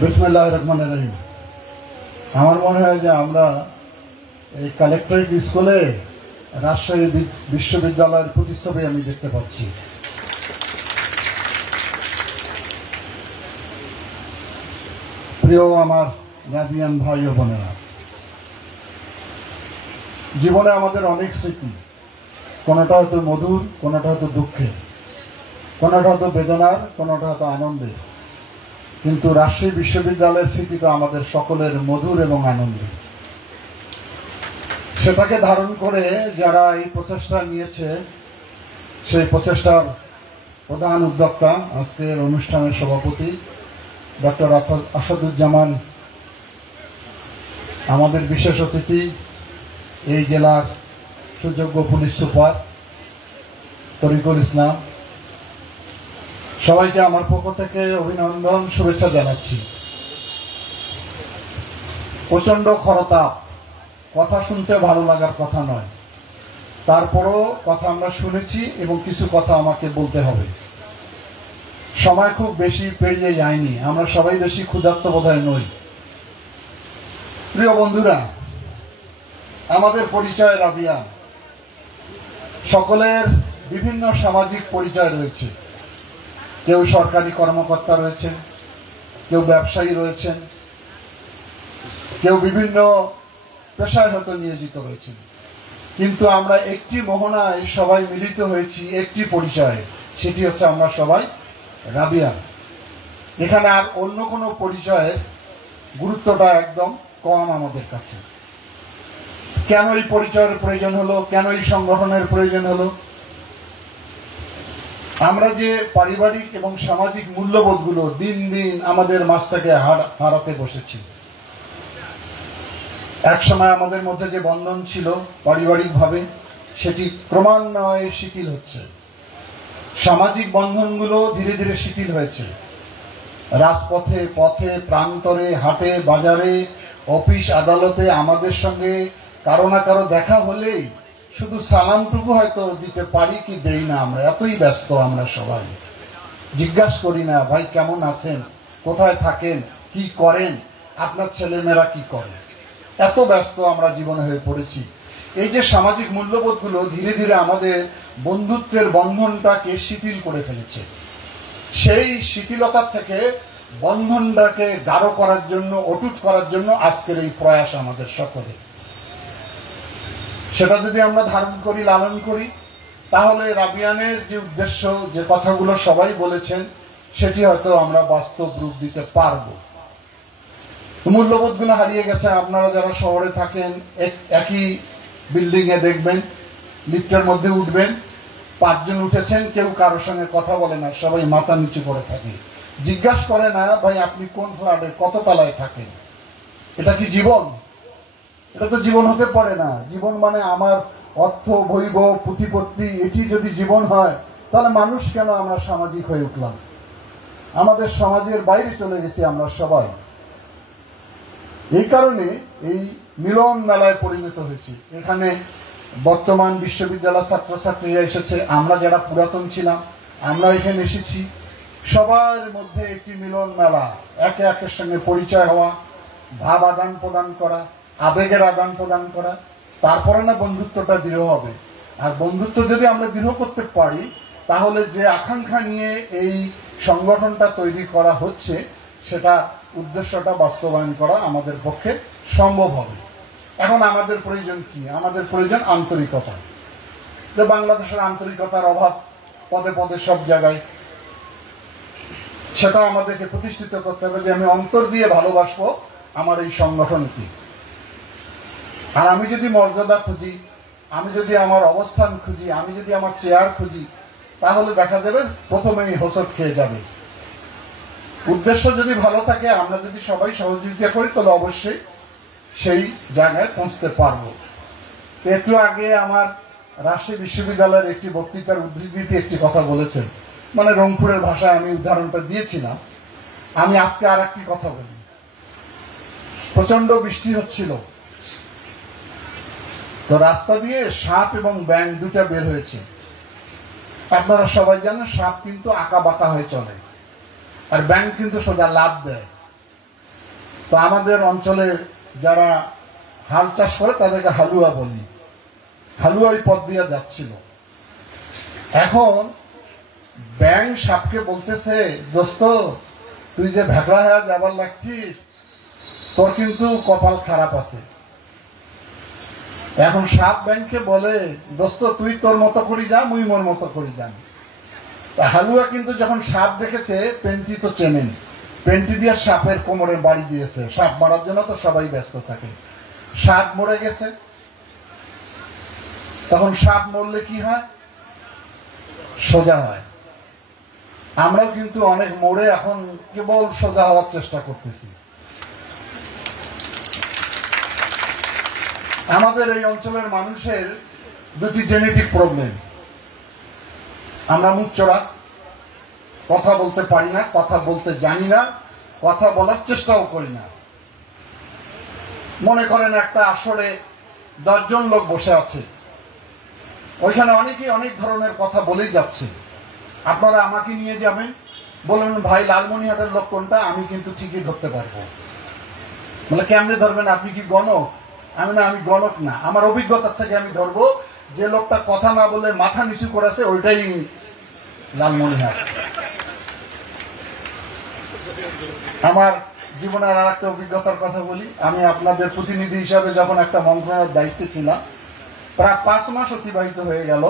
বিসমিল্লাহির রহমানির রহিম। আমার মনে হয় যে আমরা এই কালেক্টরেট স্কুলে রাজশাহী বিশ্ববিদ্যালয়ের প্রতিচ্ছবি আমি দেখতে পাচ্ছি। প্রিয় আমার রাবিয়ান ভাই ও বোনেরা, জীবনে আমাদের অনেক স্মৃতি, কোনোটা হয়তো মধুর, কোনোটা হয়তো দুঃখের, কোনোটা হয়তো বেদনার, কোনোটা হয়তো আনন্দের, কিন্তু রাজশাহী বিশ্ববিদ্যালয়ের স্মৃতি তো আমাদের সকলের মধুর এবং আনন্দের। সেটাকে ধারণ করে যারা এই প্রচেষ্টা নিয়েছে, সেই প্রচেষ্টার প্রধান উদ্যোক্তা আজকের অনুষ্ঠানের সভাপতি ডক্টর আসাদুজ্জামান, আমাদের বিশেষ অতিথি এই জেলার সুযোগ্য পুলিশ সুপার তরিকুল ইসলাম, সবাইকে আমার পক্ষ থেকে অভিনন্দন, শুভেচ্ছা জানাচ্ছি। প্রচন্ড খরতাপ, কথা শুনতে ভালো লাগার কথা নয়, তারপরও কথা আমরা শুনেছি এবং কিছু কথা আমাকে বলতে হবে। সময় খুব বেশি পেরিয়ে যায়নি, আমরা সবাই বেশি ক্ষুধার্ত বোধহয় নই। প্রিয় বন্ধুরা, আমাদের পরিচয় রাবিয়া, সকলের বিভিন্ন সামাজিক পরিচয় রয়েছে। কেউ সরকারি কর্মকর্তা রয়েছেন, কেউ ব্যবসায়ী রয়েছেন, কেউ বিভিন্ন পেশায় হয়তো নিয়োজিত রয়েছেন, কিন্তু আমরা একটি মোহনায় সবাই মিলিত হয়েছি একটি পরিচয়ে, সেটি হচ্ছে আমরা সবাই রাবিয়া। এখানে আর অন্য কোনো পরিচয়ের গুরুত্বটা একদম কম আমাদের কাছে। কেন এই পরিচয়ের প্রয়োজন হলো, কেন এই সংগঠনের প্রয়োজন হলো? আমরা যে পারিবারিক এবং সামাজিক মূল্যবোধগুলো দিন দিন আমাদের মাঝ থেকে হারাতে বসেছি। এক সময় আমাদের মধ্যে যে বন্ধন ছিল পারিবারিকভাবে, সেটি ক্রমান্বয়ে শিথিল হচ্ছে। সামাজিক বন্ধনগুলো ধীরে ধীরে শিথিল হয়েছে। রাজপথে, পথে, প্রান্তরে, হাটে, বাজারে, অফিস আদালতে আমাদের সঙ্গে কারো না কারো দেখা হলেই শুধু সালামটুকু হয়তো দিতে পারি কি দেই না, আমরা এতই ব্যস্ত। আমরা সবাই জিজ্ঞাসা করি না, ভাই কেমন আছেন, কোথায় থাকেন, কি করেন, আপনার ছেলেমেয়েরা কি করে। এত ব্যস্ত আমরা জীবনে হয়ে পড়েছি। এই যে সামাজিক মূল্যবোধগুলো ধীরে ধীরে আমাদের বন্ধুত্বের বন্ধনটাকে শিথিল করে ফেলেছে। সেই শিথিলতার থেকে বন্ধনটাকে গাঢ় করার জন্য, অটুট করার জন্য আজকের এই প্রয়াস আমাদের সকলে। সেটা যদি আমরা ধারণ করি, লালন করি, তাহলে রাবিয়ানের যে উদ্দেশ্য, যে কথাগুলো সবাই বলেছেন, সেটি হয়তো আমরা বাস্তব রূপ দিতে পারবো। মূল্যবোধগুলো হারিয়ে গেছে। আপনারা যারা শহরে থাকেন, একই বিল্ডিং এ দেখবেন, লিফটের মধ্যে উঠবেন, 5 জন উঠেছেন, কেউ কারোর সঙ্গে কথা বলে না, সবাই মাথা নিচু করে থাকে। জিজ্ঞাসা করে না, ভাই আপনি কোন ফ্ল্যাটে, কত তলায় থাকেন। এটা কি জীবন? এটা তো জীবন হতে পারে না। জীবন মানে আমার অর্থ, বৈভব, প্রতিপত্তি, এটি যদি জীবন হয়, তাহলে মানুষ কেন আমরা সামাজিক হয়ে উঠলাম? আমাদের সমাজের বাইরে চলে গেছি আমরা সবাই। এই কারণে এই মিলন মেলায় পরিণত হয়েছে। এখানে বর্তমান বিশ্ববিদ্যালয় ছাত্রছাত্রীরা এসেছে, আমরা যারা পুরাতন ছিলাম আমরা এখানে এসেছি। সবার মধ্যে একটি মিলন মেলা, একে একের সঙ্গে পরিচয় হওয়া, ভাব আদান প্রদান করা, আবেগের আদান প্রদান করা, তারপরে না বন্ধুত্বটা দৃঢ় হবে। আর বন্ধুত্ব যদি আমরা দৃঢ় করতে পারি, তাহলে যে আকাঙ্ক্ষা নিয়ে এই সংগঠনটা তৈরি করা হচ্ছে, সেটা উদ্দেশ্যটা বাস্তবায়ন করা আমাদের পক্ষে সম্ভব হবে। এখন আমাদের প্রয়োজন কি? আমাদের প্রয়োজন আন্তরিকতা। যে বাংলাদেশের আন্তরিকতার অভাব পদে পদে সব জায়গায়, সেটা আমাদেরকে প্রতিষ্ঠিত করতে হবে যে আমি অন্তর দিয়ে ভালোবাসবো আমার এই সংগঠনকে। আর আমি যদি মর্যাদা খুঁজি, আমি যদি আমার অবস্থান খুঁজি, আমি যদি আমার চেয়ার খুঁজি, তাহলে দেখা যাবে প্রথমেই হোঁচট খেয়ে যাবে। উদ্দেশ্য যদি ভালো থাকে, আমরা যদি সবাই সহযোগিতা করি, তাহলে অবশ্যই সেই জায়গায় পৌঁছতে পারবো। একটু আগে আমার রাজশাহী বিশ্ববিদ্যালয়ের একটি বক্তৃতার উদ্ধৃতিতে একটি কথা বলেছেন, মানে রংপুরের ভাষায় আমি উদাহরণটা দিয়েছিলাম। আমি আজকে আর একটি কথা বলি। প্রচন্ড বৃষ্টি হচ্ছিল, তো রাস্তা দিয়ে সাপ এবং ব্যাঙ দুটা বের হয়েছে। আপনারা সবাই জানেন সাপ কিন্তু আঁকা বাঁকা হয়ে চলে, আর ব্যাঙ কিন্তু সোজা লাফ দেয়। তো আমাদের অঞ্চলে যারা হাল চাষ করে তাদেরকে হালুয়া বলি, হালুয়া ওই পথ দিয়ে যাচ্ছিল। এখন ব্যাং সাপকে বলতেছে, দোস্ত তুই যে ভেকড়া হয়ে যাবার লাগছিস, তোর কিন্তু কপাল খারাপ আছে। এখন সাপ ব্যাংকে বলে, দোস্ত তুই তোর মতো করি যা, মুই মোর মতো করি যান। হালুয়া কিন্তু যখন সাপ দেখেছে, পেন্টি তো চেনেন, পেন্টি দিয়ে সাপের কোমরে বাড়ি দিয়েছে, সাপ মারার জন্য তো সবাই ব্যস্ত থাকে। সাপ মরে গেছে। তখন সাপ মরলে কি হয়? সোজা হয়। আমরাও কিন্তু অনেক মরে এখন কেবল সোজা হওয়ার চেষ্টা করতেছি। আমাদের এই অঞ্চলের মানুষের দুটি জেনেটিক প্রবলেম। আমরা মুখ চোরা, কথা বলতে পারি না, কথা বলতে জানি না, কথা বলার চেষ্টাও করি না। মনে করেন একটা আসরে 10 জন লোক বসে আছে, ওইখানে অনেকেই অনেক ধরনের কথা বলেই যাচ্ছে। আপনারা আমাকে নিয়ে যাবেন, বলবেন ভাই লালমনিরহাটের লোক কোনটা, আমি কিন্তু ঠিকই ধরতে পারবো। বলে কেমনে ধরবেন, আপনি কি গণক? আমি না, আমি গণক না, আমার অভিজ্ঞতার থেকে আমি ধরবো যে লোকটা কথা না বলে মাথা নিচু করেছে ওইটাই লালমনিরহাট। আমার জীবনের আর একটা অভিজ্ঞতার কথা বলি। আমি আপনাদের প্রতিনিধি হিসাবে যখন একটা মন্ত্রণালয়ের দায়িত্বে ছিলাম, প্রায় 5 মাস অতিবাহিত হয়ে গেল।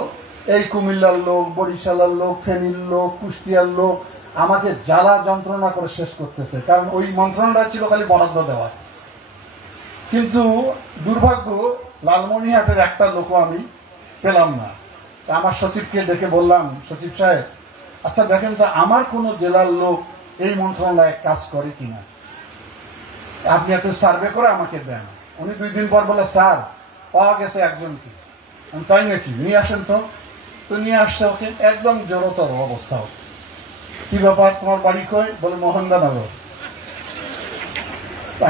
এই কুমিল্লার লোক, বরিশালের লোক, ফেনীর লোক, কুষ্টিয়ার লোক আমাকে জ্বালা যন্ত্রণা করে শেষ করতেছে, কারণ ওই মন্ত্রণালয় ছিল খালি বরাদ্দ দেওয়া। কিন্তু দুর্ভাগ্য, লালমনিরহাটের একটা লোকও আমি পেলাম না। আমার সচিবকে ডেকে বললাম, সচিব সাহেব আচ্ছা দেখেন তো আমার কোন জেলার লোক এই মন্ত্রণালয়ে কাজ করে কিনা, আপনি একটু সার্ভে করে আমাকে দেন। উনি 2 দিন পর বলে, স্যার পাওয়া গেছে একজনকে। তাই নাকি, নিয়ে আসেন তো। তো নিয়ে আসছে ওকে, একদম জোরতর অবস্থা। কি ব্যাপার, তোমার বাড়ি কই? বলে মোহনদানগর।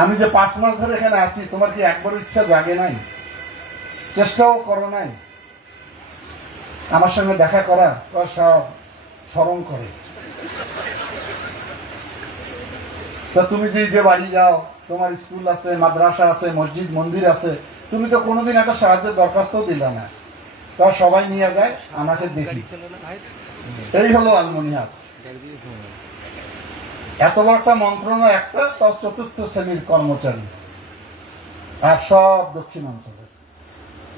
আমি যে 5 মাস ধরে এখানে আছি, তোমার কি একবার ইচ্ছা জাগে নাই, চেষ্টাও করো নাই আমার সঙ্গে দেখা করা? সব স্মরণ করে। তা তুমি যে বাড়ি যাও, তোমার স্কুল আছে, মাদ্রাসা আছে, মসজিদ মন্দির আছে, তুমি তো কোনোদিন একটা সাহায্যের দরখাস্ত দিলা না। তা সবাই নিয়ে যায়, আমাকে দেখি। এই হলো লালমনিরহাট। এত বড় একটা মন্ত্রণালয়, একটা তাও 4র্থ শ্রেণীর কর্মচারী, আর সব দক্ষিণাঞ্চলে।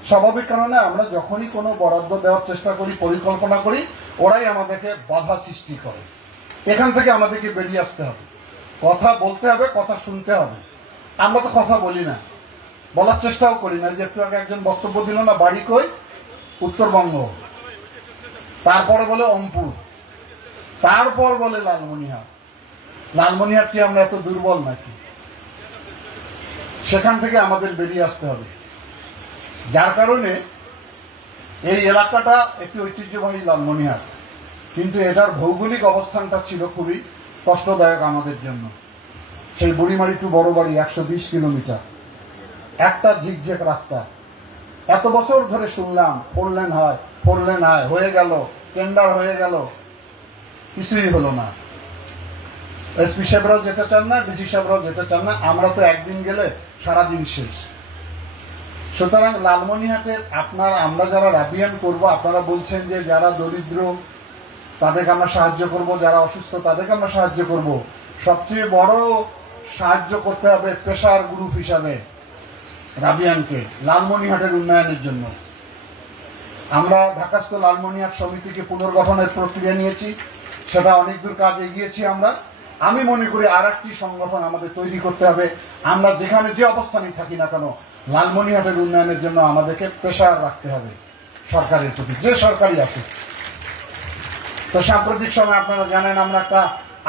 স্বাভাবিক কারণে আমরা যখনই কোনো বরাদ্দ দেওয়ার চেষ্টা করি, পরিকল্পনা করি, ওরাই আমাদেরকে বাধা সৃষ্টি করে। এখান থেকে আমাদেরকে বেরিয়ে আসতে হবে, কথা বলতে হবে, কথা শুনতে হবে। আমরা তো কথা বলি না, বলার চেষ্টাও করি না। যে একটু আগে একজন বক্তব্য দিল না, বাড়ি কই? উত্তরবঙ্গ। তারপরে বলে অমপুর, তারপর বলে লালমনিরহাট। লালমনিরহাট কি আমরা এত দুর্বল নাকি? সেখান থেকে আমাদের বেরিয়ে আসতে হবে। যার কারণে এই এলাকাটা একটি ঐতিহ্যবাহী লালমনিরহাট, কিন্তু এটার ভৌগোলিক অবস্থানটা ছিল খুবই কষ্টদায়ক আমাদের জন্য। সেই বুড়িমারি টু বড়বাড়ি 120 কিলোমিটার, একটা ঝিকঝেক রাস্তা। এত বছর ধরে শুনলাম 4 লেন হয়, 4 লেন হয়, হয়ে গেল, টেন্ডার হয়ে গেল, কিছুই হলো না। এসপি সাহেবরাও যেতে চান না, ডিসি সাহেবরাও যেতে চান না। আমরা তো একদিন গেলে সারাদিন শেষ। সুতরাং লালমনিরহাটে আমরা যারা রাবিয়ান করব, আপনারা বলছেন যে যারা দরিদ্র তাদেরকে আমরা সাহায্য করব, যারা অসুস্থ তাদেরকে আমরা সাহায্য করব। সবচেয়ে বড় সাহায্য করতে হবে পেশার গ্রুপ হিসাবে রাবিয়ানকে, লালমনিরহাটের উন্নয়নের জন্য। আমরা ঢাকাস্থ লালমনিরহাট সমিতিকে পুনর্গঠনের প্রক্রিয়া নিয়েছি, সেটা অনেক দূর কাজ এগিয়েছি আমরা। আমি মনে করি আর একটি সংগঠন আমাদের তৈরি করতে হবে। আমরা যেখানে যে অবস্থানে থাকি না কেন, লালমনিরহাটের উন্নয়নের জন্য আমাদেরকে প্রেসার রাখতে হবে সরকারের প্রতি, যে সরকারই আসুক। তো সাম্প্রতিক সময় আপনারা জানেন আমরা একটা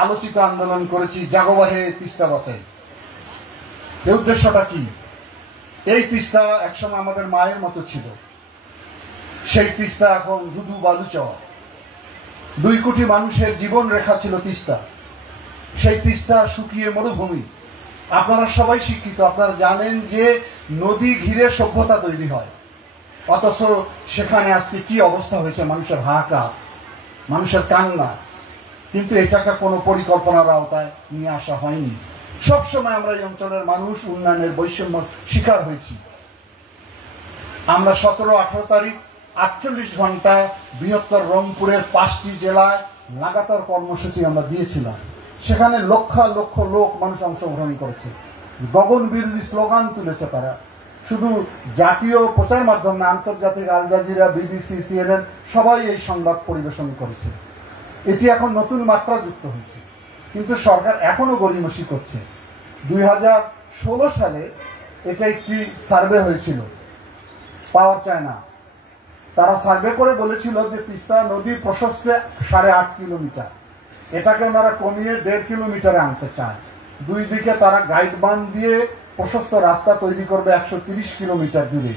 আলোচিত আন্দোলন করেছি, জাগোবাহে তিস্তা বাঁচাই। এই উদ্দেশ্যটা কি? এই তিস্তা একসময় আমাদের মায়ের মতো ছিল, সেই তিস্তা এখন ধুধু বালুচর। 2 কোটি মানুষের জীবন রেখা ছিল তিস্তা, সেই তিস্তা শুকিয়ে মরুভূমি। আপনারা সবাই শিক্ষিত, আপনারা জানেন যে নদী ঘিরে সভ্যতা তৈরি হয়, অথচ সেখানে আজকে কি অবস্থা হয়েছে, মানুষের হাহাকার, মানুষের কান্না। কিন্তু এটাকে কোনো পরিকল্পনার আওতায় নিয়ে আসা হয়নি। সবসময় আমরা এই অঞ্চলের মানুষ উন্নয়নের বৈষম্য শিকার হয়েছি। আমরা 17-18 তারিখ 48 ঘন্টা বৃহত্তর রংপুরের 5টি জেলায় লাগাতার কর্মসূচি আমরা দিয়েছিলাম। সেখানে লক্ষ লক্ষ লোক মানুষ অংশগ্রহণ করেছে, গগন বিরোধী স্লোগান তুলেছে। তারা শুধু জাতীয় প্রচার মাধ্যম না, আন্তর্জাতিক আল জাজিরা, বিবিসি, CNN সবাই এই সংবাদ পরিবেশন করেছে। এটি এখন নতুন মাত্রা যুক্ত হয়েছে, কিন্তু সরকার এখনো গড়িমসি করছে। 2016 সালে এটা একটি সার্ভে হয়েছিল, পাওয়ার চায় না। তারা সার্ভে করে বলেছিল যে তিস্তা নদী প্রশস্ত 8.5 কিলোমিটার, এটাকে ওনারা কমিয়ে 1.5 কিলোমিটারে আনতে চায়। দুই দিকে তারা গাইড বান দিয়ে প্রশস্ত রাস্তা তৈরি করবে 130 কিলোমিটার দূরে।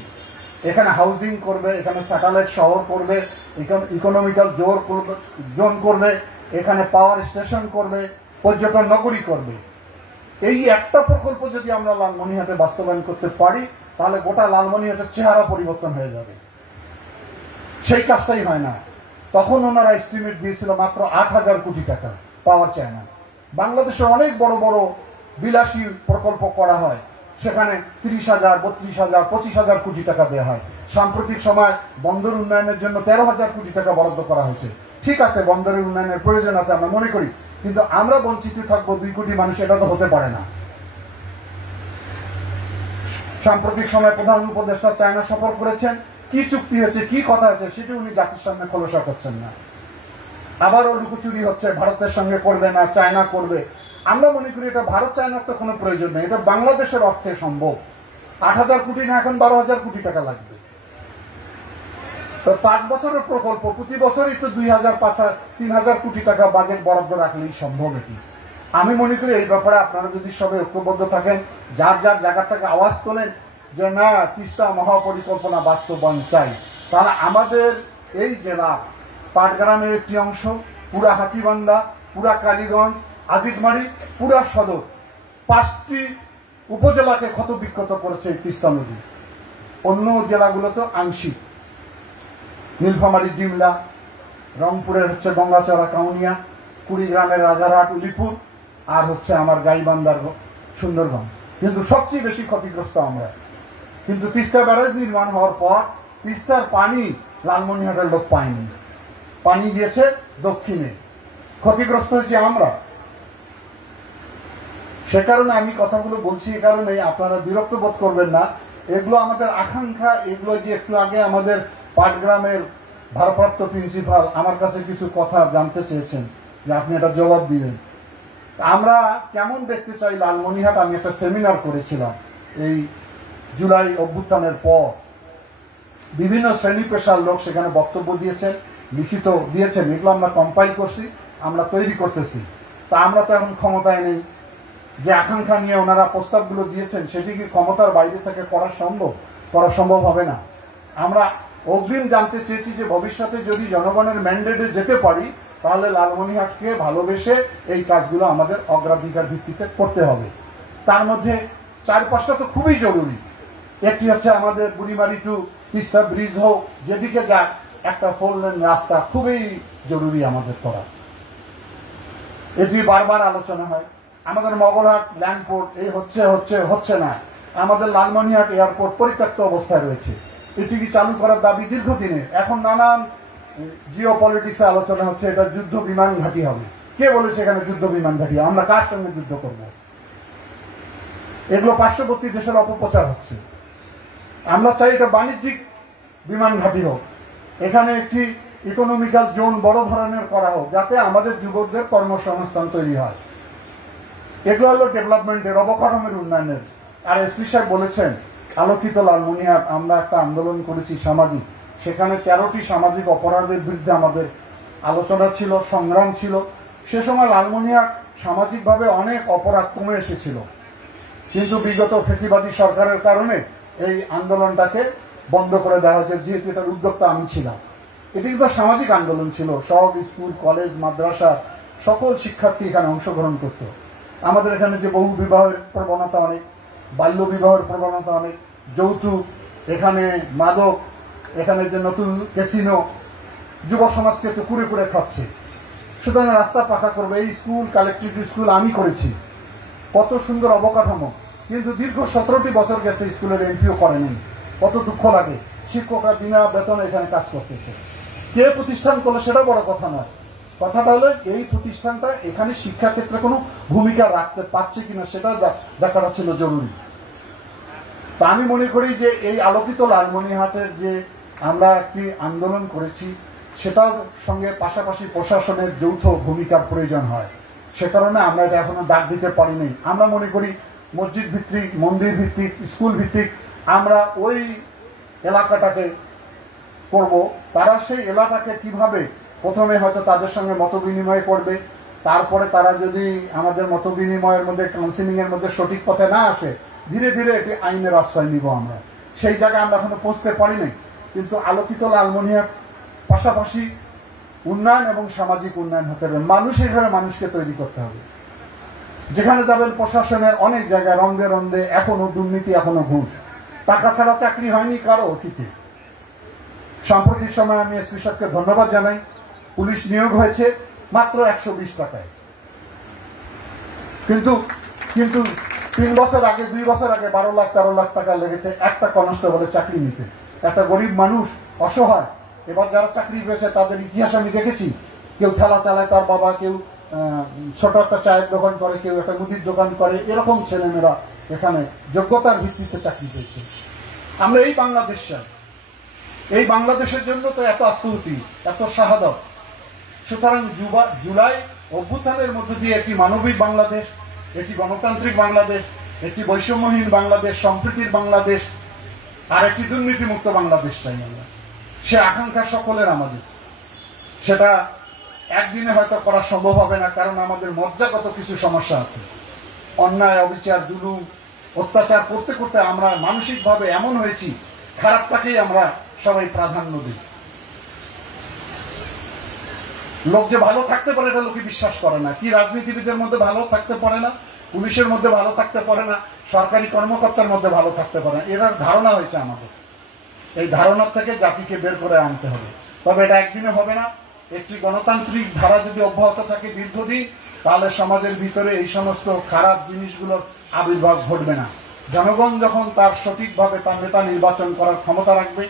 এখানে হাউজিং করবে, এখানে স্যাটেলাইট শহর করবে, এখানে ইকোনমিক্যাল জোন করবে, এখানে পাওয়ার স্টেশন করবে, পর্যটন নগরী করবে। এই একটা প্রকল্প যদি আমরা লালমনিরহাটে বাস্তবায়ন করতে পারি, তাহলে গোটা লালমনিরহাটের চেহারা পরিবর্তন হয়ে যাবে। সেই কাজটাই হয় না। তখন ওনারা এস্টিমেট দিয়েছিল মাত্র 8,000 কোটি টাকা, পাওয়ার চায় না। বাংলাদেশে অনেক বড় বড় বিলাসী প্রকল্প করা হয়, সেখানে 30,000, 32,000, 25,000 কোটি টাকা দেওয়া হয়। সাম্প্রতিক সময় বন্দর উন্নয়নের জন্য 13,000 কোটি টাকা বরাদ্দ করা হয়েছে। ঠিক আছে, বন্দরের উন্নয়নের প্রয়োজন আছে, আমরা মনে করি, কিন্তু আমরা বঞ্চিত থাকবো 2 কোটি মানুষ, এটা তো হতে পারে না। সাম্প্রতিক সময় প্রধান উপদেষ্টা চায়না সফর করেছেন, কি চুক্তি হয়েছে, কি কথা হয়েছে, সেটি উনি জাতির সামনে খোলসা করছেন না। আবারও লুকোচুরি হচ্ছে, ভারতের সঙ্গে করবে না, চায়না করবে। আমরা মনে করি এটা ভারত চায়নার তো কোনো প্রয়োজন নেই, এটা বাংলাদেশের অর্থে সম্ভব। 8,000 কোটি না, এখন 12,000 কোটি টাকা লাগবে। তো 5 বছরের প্রকল্প, প্রতি বছরই তো 2,000-3,000 কোটি টাকা বাজেট বরাদ্দ রাখলেই সম্ভব এটি। আমি মনে করি এই ব্যাপারে আপনারা যদি সবাই ঐক্যবদ্ধ থাকেন, যার যার জায়গা থেকে আওয়াজ তোলেন যে না, তিস্তা মহাপরিকল্পনা বাস্তবায়ন চাই, তাহলে আমাদের এই জেলা পাটগ্রামের একটি অংশ, পুরা হাতীবান্ধা, পুরা কালীগঞ্জ, আজিকমারি, পুরা সদর, 5টি উপজেলাকে ক্ষতবিক্ষত করেছে এই তিস্তা নদী। অন্য জেলাগুলো তো আংশিক, নীলফামারী, ডিমলা, রংপুরের হচ্ছে গঙ্গাচড়া, কাউনিয়া, কুড়িগ্রামের রাজারহাট, উলিপুর, আর হচ্ছে আমার গাইবান্ধার সুন্দরগঞ্জ। কিন্তু সবচেয়ে বেশি ক্ষতিগ্রস্ত আমরা। কিন্তু তিস্তা ব্যারেজ নির্মাণ হওয়ার পর তিস্তার পানি লালমনিরহাটের লোক পায়নি, পানি গিয়েছে দক্ষিণে, ক্ষতিগ্রস্ত হয়েছে আমরা। সে কারণে আমি কথাগুলো বলছি, এ কারণে আপনারা বিরক্ত বোধ করবেন না। এগুলো আমাদের আকাঙ্ক্ষা। এগুলো যে একটু আগে আমাদের পাটগ্রামের ভারপ্রাপ্ত প্রিন্সিপাল আমার কাছে কিছু কথা জানতে চেয়েছেন, যে আপনি এটা জবাব দিবেন। আমরা কেমন দেখতে চাই লালমনিরহাট, আমি একটা সেমিনার করেছিলাম এই জুলাই অভ্যুত্থানের পর। বিভিন্ন শ্রেণী পেশার লোক সেখানে বক্তব্য দিয়েছেন, লিখিত দিয়েছেন। এগুলো আমরা কম্পাইল করছি, আমরা তৈরি করতেছি। তা আমরা তো এখন ক্ষমতায় নেই। যে আকাঙ্ক্ষা নিয়ে ওনারা প্রস্তাবগুলো দিয়েছেন, সেটি কি ক্ষমতার বাইরে থেকে করা সম্ভব হবে না। আমরা অগ্রিম জানতে চেয়েছি যে ভবিষ্যতে যদি জনগণের ম্যান্ডেটে যেতে পারি, তাহলে লালমনিরহাটকে ভালোবেসে এই কাজগুলো আমাদের অগ্রাধিকার ভিত্তিতে করতে হবে। তার মধ্যে 4-5টা তো খুবই জরুরি। একটি হচ্ছে আমাদের বুড়িমারি টু তিস্তা ব্রিজ হোক, যেদিকে যাক একটা 4 লেন রাস্তা খুবই জরুরি আমাদের করা। এটি বারবার আলোচনা হয়। আমাদের মগলহাট ল্যান্ডপোর্ট এই হচ্ছে না। আমাদের লালমনিরহাট এয়ারপোর্ট পরিত্যক্ত অবস্থায় রয়েছে, এটি কি চালু করার দাবি দীর্ঘদিনের। এখন নানান জিও পলিটিক্সে আলোচনা হচ্ছে এটা যুদ্ধ বিমান ঘাঁটি হবে। কে বলেছে এখানে যুদ্ধ বিমান ঘাঁটি? আমরা কার সঙ্গে যুদ্ধ করব? এগুলো পার্শ্ববর্তী দেশের অপপ্রচার হচ্ছে। আমরা চাই এটা বাণিজ্যিক বিমান ঘাঁটি হোক, এখানে একটি ইকোনমিক্যাল জোন বড় ধরনের করা হোক, যাতে আমাদের যুবকদের কর্মসংস্থান তৈরি হয়। এগুলো হলো ডেভেলপমেন্টের, অবকাঠামোর উন্নয়নের। আর এসপি সাহেব বলেছেন আলোকিত লালমনিরহাট, আমরা একটা আন্দোলন করেছি সামাজিক, সেখানে 13টি সামাজিক অপরাধের বিরুদ্ধে আমাদের আলোচনা ছিল, সংগ্রাম ছিল। সে সময় লালমনিরহাট সামাজিকভাবে অনেক অপরাধ কমে এসেছিল, কিন্তু বিগত ফেসিবাদী সরকারের কারণে এই আন্দোলনটাকে বন্ধ করে দেওয়া হয়েছে। যেহেতু এটার উদ্যোক্তা আমি ছিলাম, এটি কিন্তু সামাজিক আন্দোলন ছিল। সব স্কুল, কলেজ, মাদ্রাসা সকল শিক্ষার্থী এখানে অংশগ্রহণ করত। আমাদের এখানে যে বহু বিবাহের প্রবণতা অনেক, বাল্য বিবাহের প্রবণতা অনেক, যৌতুক, এখানে মাদক, এখানে যে নতুন ক্যাসিনো যুব সমাজকে তো কুড়ে কুড়ে খাচ্ছে। সুতরাং রাস্তা পাকা করবে। এই স্কুল, কালেক্টিভ স্কুল আমি করেছি, কত সুন্দর অবকাঠামো, কিন্তু দীর্ঘ 17টি বছর গেছে স্কুলের এমপিও করেনি। কত দুঃখ লাগে, শিক্ষকরা বিনা বেতনে এখানে কাজ করতেছে। কে প্রতিষ্ঠান করলে সেটা বড় কথা নয়, কথাটা হলো এই প্রতিষ্ঠানটা এখানে শিক্ষা ক্ষেত্রে কোনো ভূমিকা রাখতে পারছে কিনা সেটা দেখাটা ছিল জরুরি। তা আমি মনে করি যে এই আলোকিত লালমনিরহাটের যে আমরা একটি আন্দোলন করেছি, সেটার সঙ্গে পাশাপাশি প্রশাসনের যৌথ ভূমিকার প্রয়োজন হয়। সে কারণে আমরা এটা এখনো ডাক দিতে পারিনি। আমরা মনে করি মসজিদ ভিত্তিক, মন্দির ভিত্তিক, স্কুল ভিত্তিক আমরা ওই এলাকাটাকে করব। তারা সেই এলাকাকে কিভাবে প্রথমে হয়তো তাদের সঙ্গে মত বিনিময় করবে, তারপরে তারা যদি আমাদের মত বিনিময়ের মধ্যে, কাউন্সিলিং এর মধ্যে সঠিক পথে না আসে, ধীরে ধীরে এটি আইনের আশ্রয় নিব। আমরা সেই জায়গায় আমরা এখনো পৌঁছতে পারিনি। কিন্তু আলোকিত লালমনিরহাট পাশাপাশি উন্নয়ন এবং সামাজিক উন্নয়ন হতে হবে। মানুষ হিসেবে মানুষকে তৈরি করতে হবে। যেখানে যাবেন প্রশাসনের অনেক জায়গায় রন্ধে রন্ধে এখনো দুর্নীতি, এখনো ঘুষ, টাকা ছাড়া চাকরি হয়নি কারো অতীতে। সাম্প্রতিক সময় আমি এসপি সাহেবকে ধন্যবাদ জানাই, পুলিশ নিয়োগ হয়েছে মাত্র 120 টাকায়। কিন্তু 3 বছর আগে, 2 বছর আগে 12 লাখ 13 লাখ টাকা লেগেছে একটা কনস্টেবলের চাকরি নিতে। একটা গরিব মানুষ, অসহায়। এবার যারা চাকরি পেয়েছে তাদের ইতিহাস আমি দেখেছি। কেউ ঠেলা চালায় তার বাবা, কেউ ছোট একটা চায়ের দোকান করে, কেউ একটা মুদির দোকান করে, এরকম ছেলেমেয়েরা এখানে যোগ্যতার ভিত্তিতে চাকরি পেয়েছে। আমরা এই বাংলাদেশ চাই। এই বাংলাদেশের জন্য তো এত আত্মহুতি, এত শাহাদত। সুতরাং জুলাই অভ্যুত্থানের মধ্য দিয়ে একটি মানবিক বাংলাদেশ, একটি গণতান্ত্রিক বাংলাদেশ, একটি বৈষম্যহীন বাংলাদেশ, সম্প্রীতির বাংলাদেশ, আর একটি দুর্নীতিমুক্ত বাংলাদেশ চাই আমরা। সে আকাঙ্ক্ষা সকলের আমাদের। সেটা একদিনে হয়তো করা সম্ভব হবে না, কারণ আমাদের মজ্জাগত কিছু সমস্যা আছে। অন্যায়, অবিচার, জুলুম, অত্যাচার করতে করতে আমরা মানসিকভাবে এমন হয়েছি, খারাপটাকেই আমরা সবাই প্রাধান্য দিই। লোক যে ভালো থাকতে পারে এটা লোকে বিশ্বাস করে না। কি রাজনীতিবিদের মধ্যে ভালো থাকতে পারে না, পুলিশের মধ্যে ভালো থাকতে পারে না, সরকারি কর্মকর্তার মধ্যে ভালো থাকতে পারে না, এটার ধারণা হয়েছে আমাদের। এই ধারণার থেকে জাতিকে বের করে আনতে হবে। তবে এটা একদিনে হবে না। একটি গণতান্ত্রিক ধারা যদি অব্যাহত থাকে দীর্ঘদিন, তাহলে সমাজের ভিতরে এই সমস্ত খারাপ জিনিসগুলোর আবির্ভাব ঘটবে না। জনগণ যখন তার সঠিকভাবে তার নেতা নির্বাচন করার ক্ষমতা রাখবে,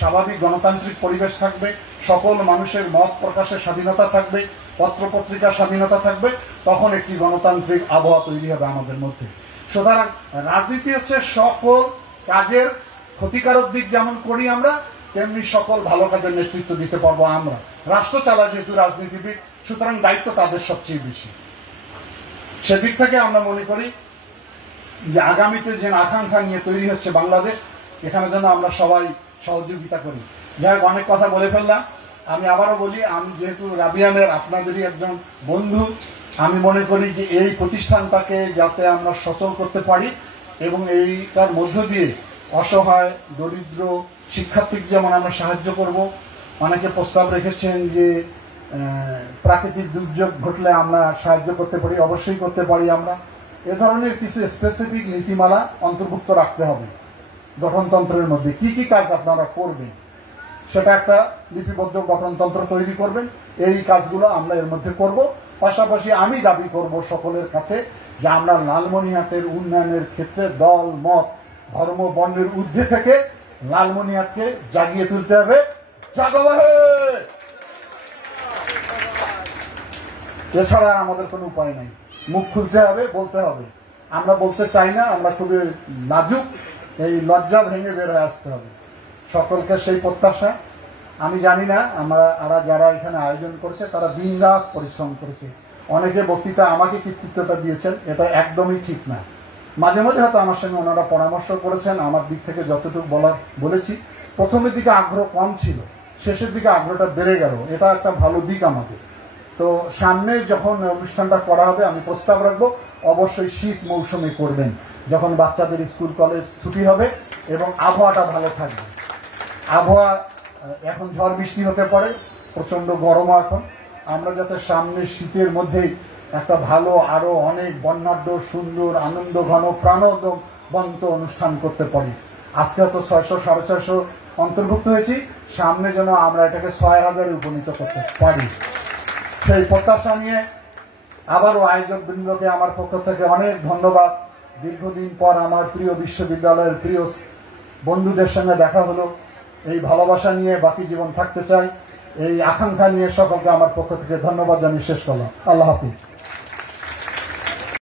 স্বাভাবিক গণতান্ত্রিক পরিবেশ থাকবে, সকল মানুষের মত প্রকাশের স্বাধীনতা থাকবে, পত্রপত্রিকার স্বাধীনতা থাকবে, তখন একটি গণতান্ত্রিক আবহাওয়া তৈরি হবে আমাদের মধ্যে। সুতরাং রাজনীতি হচ্ছে সকল কাজের ক্ষতিকারক দিক যেমন করি আমরা, তেমনি সকল ভালো কাজের নেতৃত্ব দিতে পারবো আমরা। রাষ্ট্র চালায় যেহেতু রাজনীতিবিদ, সুতরাং দায়িত্ব তাদের সবচেয়ে বেশি। সেদিক থেকে আমরা মনে করি যে আগামীতে যে আকাঙ্ক্ষা নিয়ে তৈরি হচ্ছে বাংলাদেশ, এখানে যেন আমরা সবাই সহযোগিতা করি। যাই হোক, অনেক কথা বলে ফেললাম। আমি আবারও বলি, আমি যেহেতু রাবিয়ানের আপনাদেরই একজন বন্ধু, আমি মনে করি যে এই প্রতিষ্ঠানটাকে যাতে আমরা সচল করতে পারি এবং এইটার মধ্য দিয়ে অসহায়, দরিদ্র শিক্ষার্থীকে যেমন আমরা সাহায্য করব। অনেকে প্রস্তাব রেখেছেন যে প্রাকৃতিক দুর্যোগ ঘটলে আমরা সাহায্য করতে পারি, অবশ্যই করতে পারি আমরা। এ ধরনের কিছু স্পেসিফিক নীতিমালা অন্তর্ভুক্ত রাখতে হবে গঠনতন্ত্রের মধ্যে। কি কি কাজ আপনারা করবেন সেটা একটা লিপিবদ্ধ গঠনতন্ত্র তৈরি করবেন। এই কাজগুলো আমরা এর মধ্যে করব। পাশাপাশি আমি দাবি করব সকলের কাছে যে আমরা লালমনিরহাটের উন্নয়নের ক্ষেত্রে দল, মত, ধর্ম, বর্ণের ঊর্ধ্বে থেকে লালমনিরহাটকে জাগিয়ে তুলতে হবে। জাগবাহে! এছাড়া আমাদের কোনো উপায় নাই। মুখ খুলতে হবে, বলতে হবে। আমরা বলতে চাই না, আমরা খুবই লাজুক। এই লজ্জা ভেঙে বের হয়ে আসতে হবে। সকলকে সেই প্রত্যাশা। আমি জানি না আমরা যারা এখানে আয়োজন করেছে তারা দিনরাত পরিশ্রম করেছে। অনেকে বক্তৃতা আমাকে কৃতিত্বটা দিয়েছেন, এটা একদমই ঠিক না। মাঝে মাঝে হয়তো আমার সঙ্গে ওনারা পরামর্শ করেছেন, আমার দিক থেকে যতটুকু বলেছি। প্রথমের দিকে আগ্রহ কম ছিল, শেষের দিকে আগ্রহটা বেড়ে গেল। এটা একটা ভালো দিক আমাদের। তো সামনে যখন অনুষ্ঠানটা করা হবে, আমি প্রস্তাব রাখবো অবশ্যই শীত মৌসুমে করবেন, যখন বাচ্চাদের স্কুল কলেজ ছুটি হবে এবং আবহাওয়াটা ভালো থাকবে। আবহাওয়া এখন ঝড় বৃষ্টি হতে পারে, প্রচন্ড গরমও এখন। আমরা যাতে সামনে শীতের মধ্যেই একটা ভালো, আরো অনেক বর্ণাঢ্য, সুন্দর, আনন্দ ঘন, প্রাণবন্ত অনুষ্ঠান করতে পারি। আজকে হয়তো 600 650 অন্তর্ভুক্ত হয়েছি, সামনে যেন আমরা এটাকে 6000-এ উপনীত করতে পারি। সেই প্রত্যাশা নিয়ে আবারও আয়োজক বৃন্দকে আমার পক্ষ থেকে অনেক ধন্যবাদ। দীর্ঘদিন পর আমার প্রিয় বিশ্ববিদ্যালয়ের প্রিয় বন্ধুদের সঙ্গে দেখা হলো। এই ভালোবাসা নিয়ে বাকি জীবন থাকতে চাই, এই আকাঙ্ক্ষা নিয়ে সকলকে আমার পক্ষ থেকে ধন্যবাদ জানিয়ে শেষ করলাম। আল্লাহ হাফিজ।